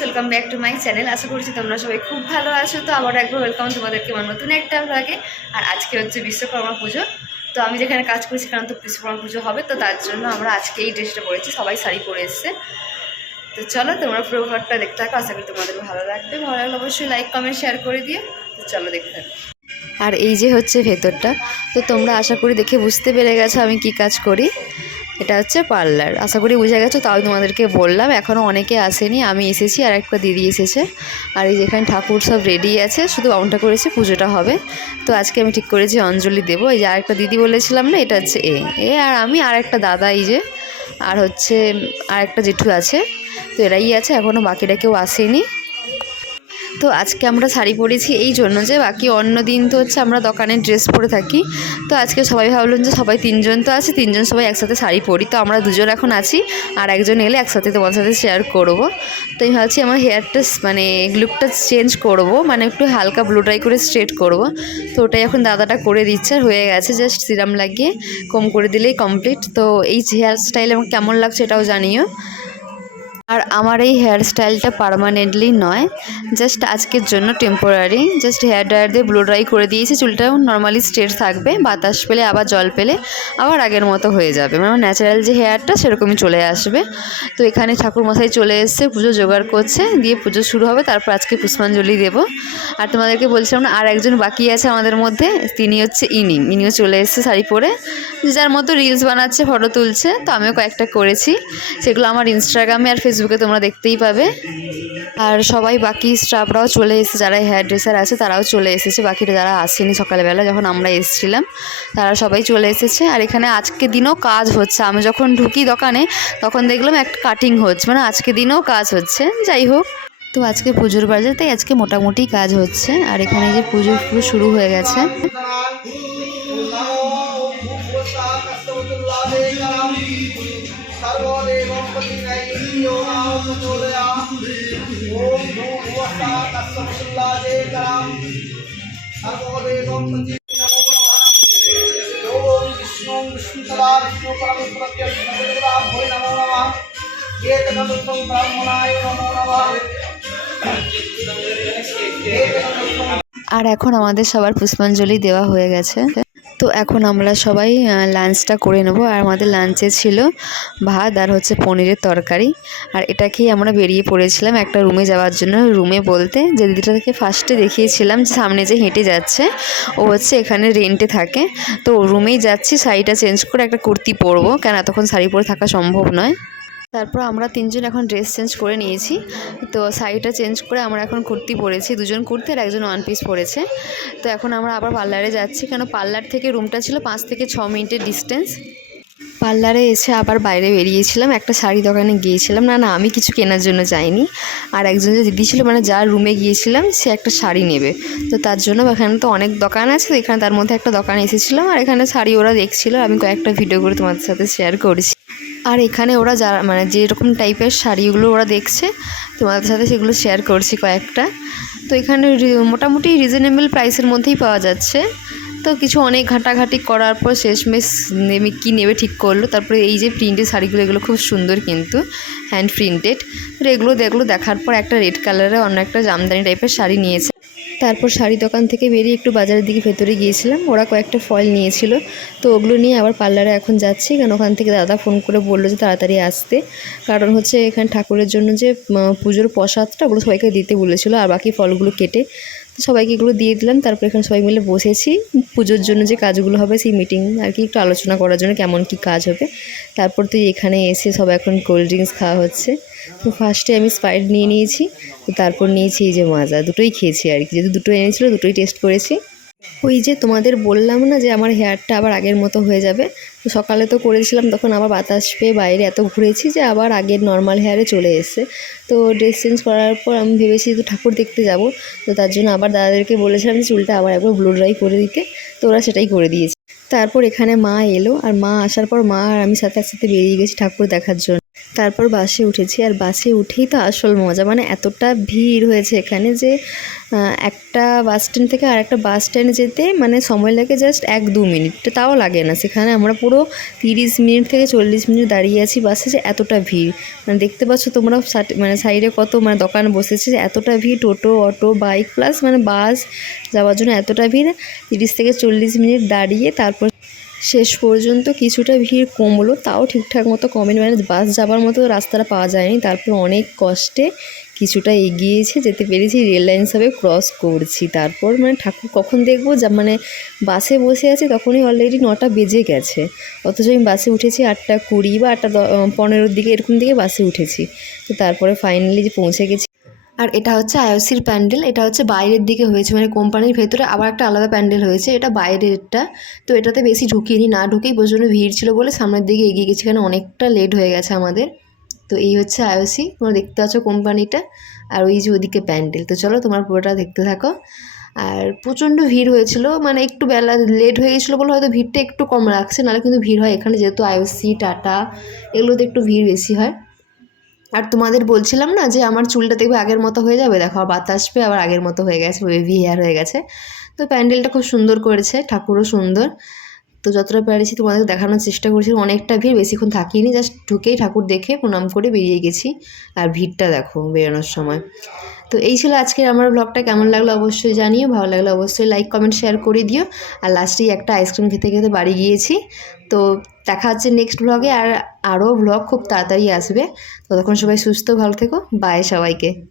Welcome back to my channel আশা করছি তোমরা সবাই খুব ভালো আছো। তো আবার একবার ওয়েলকাম তোমাদেরকে আমার নতুন একটা ভাগে আর আজকে হচ্ছে বিশ্বকর্মা পুজো। তো আমি যেখানে কাজ করছি কারণ তো বিশ্বকর্মা পুজো হবে। তো তার জন্য আমরা আজকে এই ড্রেসটা পরেছি। সবাই শাড়ি পরে এসছে। তো চলো তোমরা পুরো ঘরটা দেখতে থাকো। আশা করি তোমাদের ভালো লাগবে। ভালো লাগলে অবশ্যই লাইক কমেন্ট শেয়ার করে দিও। তো চলো দেখতে থাকো। আর এই যে হচ্ছে ভেতরটা। তো তোমরা আশা করি দেখে বুঝতে পেরে গেছো আমি কি কাজ করি। এটা হচ্ছে পার্লার। আশা করি বুঝে গেছো, তাও তোমাদেরকে বললাম। এখনও অনেকে আসেনি, আমি এসেছি আর একটা দিদি এসেছে। আর এই যেখানে ঠাকুর সব রেডি আছে, শুধু বাউনটা করেছে, পুজোটা হবে। তো আজকে আমি ঠিক করেছি, অঞ্জলি দেবো। এই যে আরেকটা দিদি বলেছিলাম না, এটা হচ্ছে এ। এ আর আমি আর একটা দাদা, এই যে। আর হচ্ছে আর একটা জেঠু আছে। তো এরাই আছে এখনও বাকিরা কেউ আসেনি। তো আজকে আমরা শাড়ি পরেছি এই জন্য যে বাকি অন্য দিন তো হচ্ছে আমরা দোকানে ড্রেস পরে থাকি। তো আজকে সবাই ভাবলাম যে সবাই তিনজন তো আছে, তিনজন সবাই একসাথে শাড়ি পরি। তো আমরা দুজন এখন আছি আর একজন এলে একসাথে তোমার সাথে শেয়ার করব। তো আমি ভাবছি আমার হেয়ারটা মানে লুকটা চেঞ্জ করব মানে একটু হালকা ব্লু ড্রাই করে স্ট্রেট করব। তো ওটাই এখন দাদাটা করে দিচ্ছে আর হয়ে গেছে জাস্ট সিরাম লাগিয়ে কম করে দিলেই কমপ্লিট তো এই হেয়ার স্টাইল আমার কেমন লাগছে এটাও জানিও। আর আমার এই হেয়ার স্টাইলটা পারমানেন্টলি নয় জাস্ট আজকের জন্য টেম্পোরারি জাস্ট হেয়ার ড্রায়ার দিয়ে ব্লো ড্রাই করে দিয়েছি, চুলটাও নর্মালি স্ট্রেট থাকবে, বাতাস পেলে, আবার জল পেলে, আবার আগের মতো হয়ে যাবে। মানে ন্যাচারাল যে হেয়ারটা সেরকমই চলে আসবে। তো এখানে ঠাকুরমশাই চলে এসছে, পুজো জোগাড় করছে, দিয়ে পুজো শুরু হবে, তারপর আজকে পুষ্পাঞ্জলি দেব। আর তোমাদেরকে বলছিলাম না, আর একজন বাকি আছে আমাদের মধ্যে, তিনি হচ্ছে ইনি ইনিও চলে এসছে শাড়ি পরে। যে যার মতো রিলস বানাচ্ছে ফটো তুলছে, তো আমিও কয়েকটা করেছি। সেগুলো আমার ইনস্টাগ্রামে আর ফেসবুকে তোমরা দেখতেই পাবে। আর সবাই বাকি স্টাফরাও চলে এসেছে, যারা হেয়ার ড্রেসার আছে, তারাও চলে এসেছে। বাকিরা যারা আসেনি সকালবেলা, যখন আমরা এসেছিলাম, তারা সবাই চলে এসেছে। আর এখানে আজকে দিনও কাজ হচ্ছে। আমি যখন ঢুকি দোকানে, তখন দেখলাম একটা কাটিং হচ্ছে। মানে আজকে দিনও কাজ হচ্ছে। যাই হোক, তো আজকে পুজোর বাজার, তাই আজকে মোটামুটি কাজ হচ্ছে। আর এখানে যে পুজো শুরু হয়ে গেছে। प्रतिनैयो नाम प्रचोदया ॐ भूर्भुवस्सः तत्सवितुल्लादे कराम् सर्वदेवं प्रति नमो नमः ॐ विष्णुं विष्णुतला विष्णु परमेश्वरस्य विष्णुदेवताभ्यो नमो नमः एतदनुत्तमं ब्राह्मणाय नमो नमः एतदनुत्तमं আর এখন আমাদের সবার পুষ্পাঞ্জলি দেওয়া হয়ে গেছে তো এখন আমরা সবাই লাঞ্চটা করে নেব। আর আমাদের লাঞ্চে ছিল ভাত আর হচ্ছে পনিরের তরকারি। আর এটা খেয়ে আমরা বেরিয়ে পড়েছিলাম একটা রুমে যাওয়ার জন্য। রুমে বলতে যে দিদিটা থেকে ফার্স্টে দেখিয়েছিলাম সামনে যে হেঁটে যাচ্ছে, ও হচ্ছে এখানে রেন্টে থাকে। তো রুমেই যাচ্ছি, শাড়িটা চেঞ্জ করে একটা কুর্তি পরবো। কেন এতক্ষণ শাড়ি পরে থাকা সম্ভব নয়। তারপর আমরা তিনজন এখন ড্রেস চেঞ্জ করে নিয়েছি। তো শাড়িটা চেঞ্জ করে আমরা এখন কুর্তি পরেছি, দুজন কুর্তি আর একজন ওয়ান পিস পরেছে। তো এখন আমরা আবার পার্লারে যাচ্ছি, কেন পার্লার থেকে রুমটা ছিল পাঁচ থেকে ছ মিনিটের ডিস্টেন্স পার্লারে এসে আবার বাইরে বেরিয়েছিলাম, একটা শাড়ি দোকানে গিয়েছিলাম। না না, আমি কিছু কেনার জন্য যাইনি। আর একজন যে দিদি ছিল মানে যার রুমে গিয়েছিলাম, সে একটা শাড়ি নেবে। তো তার জন্য এখানে তো অনেক দোকান আছে এখানে তার মধ্যে একটা দোকানে এসেছিলাম। আর এখানে শাড়ি ওরা দেখছিল, আমি কয়েকটা ভিডিও করে তোমাদের সাথে শেয়ার করেছি। আর এখানে ওরা যারা মানে যেরকম টাইপের শাড়িগুলো ওরা দেখছে, তোমাদের সাথে সেগুলো শেয়ার করছি কয়েকটা। তো এখানে মোটামুটি রিজনেবল প্রাইসের মধ্যেই পাওয়া যাচ্ছে। তো কিছু অনেক ঘাটাঘাটি করার পর শেষমেশ নেমে কী নেবে ঠিক করল। তারপরে এই যে প্রিন্টেড শাড়িগুলো, এগুলো খুব সুন্দর কিন্তু হ্যান্ড প্রিন্টেড তো এগুলো দেখল, দেখার পর একটা রেড কালারের অন্য একটা জামদানি টাইপের শাড়ি নিয়েছে। তারপর শাড়ি দোকান থেকে বেরিয়ে একটু বাজারের দিকে ভেতরে গিয়েছিলাম। ওরা কয়েকটা ফল নিয়েছিল। তো ওগুলো নিয়ে আবার পার্লারে এখন যাচ্ছি। কারণ ওখান থেকে দাদা ফোন করে বলল যে তাড়াতাড়ি আসতে। কারণ হচ্ছে এখানে ঠাকুরের জন্য যে পুজোর প্রসাদটা ওগুলো সবাইকে দিতে বলেছিল। আর বাকি ফলগুলো কেটে সবাইকে এগুলো দিয়ে দিলাম। তারপর এখানে সবাই মিলে বসেছি। পুজোর জন্য যে কাজগুলো হবে সেই মিটিং আর কি একটু আলোচনা করার জন্য কেমন কি কাজ হবে। তারপর তো এখানে এসে সবাই এখন কোল্ড ড্রিঙ্কস খাওয়া হচ্ছে। তো ফার্স্টে আমি স্পাইট নিয়ে নিয়েছি, তো তারপর নিয়েছি এই যে মাজা, দুটোই খেয়েছি আর কি। যেহেতু দুটো এনেছিলো, দুটোই টেস্ট করেছি। ওই যে তোমাদের বললাম না যে আমার হেয়ারটা আবার আগের মতো হয়ে যাবে, তো সকালে তো করেছিলাম, তখন আবার বাতাস পেয়ে বাইরে এত ঘুরেছি যে আবার আগের নর্মাল হেয়ারে চলে এসেছে। তো ড্রেস চেঞ্জ করার পর আমি ভেবেছি তো ঠাকুর দেখতে যাব, তো তার জন্য আবার দাদাদেরকে বলেছিলাম যে চুলটা আবার একবার ব্লু ড্রাই করে দিতে, তো ওরা সেটাই করে দিয়েছে। তারপর এখানে মা এলো, আর মা আসার পর মা আর আমি সাথে একসাথে বেরিয়ে গেছি ঠাকুর দেখার জন্য। তারপর বাসে উঠেছি। আর বাসে উঠেই তো আসল মজা মানে এতটা ভিড় হয়েছে এখানে যে একটা বাস স্ট্যান্ড থেকে আর একটা বাস স্ট্যান্ডে যেতে মানে সময় লাগে জাস্ট এক দু মিনিট। তাও লাগে না। সেখানে আমরা পুরো তিরিশ মিনিট থেকে চল্লিশ মিনিট দাঁড়িয়ে আছি বাসে যে এতটা ভিড়। মানে দেখতে পাচ্ছ তোমরা মানে সাইডে কত মানে দোকান বসেছে যে এতটা ভিড়, টোটো, অটো, বাইক প্লাস মানে বাস যাওয়ার জন্য এতটা ভিড়। তিরিশ থেকে চল্লিশ মিনিট দাঁড়িয়ে তারপর শেষ পর্যন্ত কিছুটা ভিড় কমলো, তাও ঠিকঠাক মতো কমেনি। মানে বাস যাবার মতো রাস্তাটা পাওয়া যায়নি। তারপর অনেক কষ্টে কিছুটা এগিয়েছে, যেতে পেরেছি, রেল লাইন সবে ক্রস করছি। তারপর মানে ঠাকুর কখন দেখব? যা মানে বাসে বসে আছি তখনই অলরেডি নটা বেজে গেছে। অথচ আমি বাসে উঠেছি আটটা কুড়ি বা আটটা দ- পনেরোর দিকে, এরকম দিকে বাসে উঠেছি। তো তারপরে ফাইনালি যে পৌঁছে গেছি আর এটা হচ্ছে আইওসির প্যান্ডেল, এটা হচ্ছে বাইরের দিকে হয়েছে মানে কোম্পানির ভেতরে আবার একটা আলাদা প্যান্ডেল হয়েছে, এটা বাইরেরটা। তো এটাতে বেশি ঢুকিনি, না ঢুকেই প্রচণ্ড ভিড় ছিল বলে সামনের দিকে এগিয়ে গেছি কারণ অনেকটা লেট হয়ে গেছে আমাদের। তো এই হচ্ছে আইওসি, তোমরা দেখতে পাচ্ছ কোম্পানিটা, আর ওই যে ওদিকে প্যান্ডেল। তো চলো তোমরা পুরোটা দেখতে থাকো। আর প্রচণ্ড ভিড় হয়েছিল মানে একটু বেলা লেট হয়ে গেছিল বলে হয়তো ভিড়টা একটু কম রাখছে নাহলে কিন্তু ভিড় হয়। এখানে যেহেতু আইওসি, টাটা, এগুলোতে একটু ভিড় বেশি হয়। আর তোমাদের বলছিলাম না যে আমার চুলটা দেখবে আগের মতো হয়ে যাবে? দেখো বাতাস পেয়ে আবার আগের মতো হয়ে গেছে বেবি হেয়ার হয়ে গেছে। তো প্যান্ডেলটা খুব সুন্দর করেছে, ঠাকুরও সুন্দর। তো যতটা পেরেছি তোমাদের দেখানোর চেষ্টা করছি, অনেকটা ভিড়, বেশিক্ষণ থাকিনি জাস্ট ঢুকেই ঠাকুর দেখে প্রণাম করে বেরিয়ে গেছি। আর ভিড়টা দেখো, বেরোনোর সময়। তো এই ছিল আজকের আমার ব্লগটা কেমন লাগল অবশ্যই জানিও, ভালো লাগলে অবশ্যই লাইক কমেন্ট শেয়ার করে দিও। আর লাস্টেই একটা আইসক্রিম খেতে খেতে বাড়ি গিয়েছি। তো দেখা হচ্ছে নেক্সট ব্লগে আর আরও ব্লগ খুব তাড়াতাড়ি আসবে। ততক্ষণ সবাই সুস্থ ভালো থেকো। বাই সবাইকে।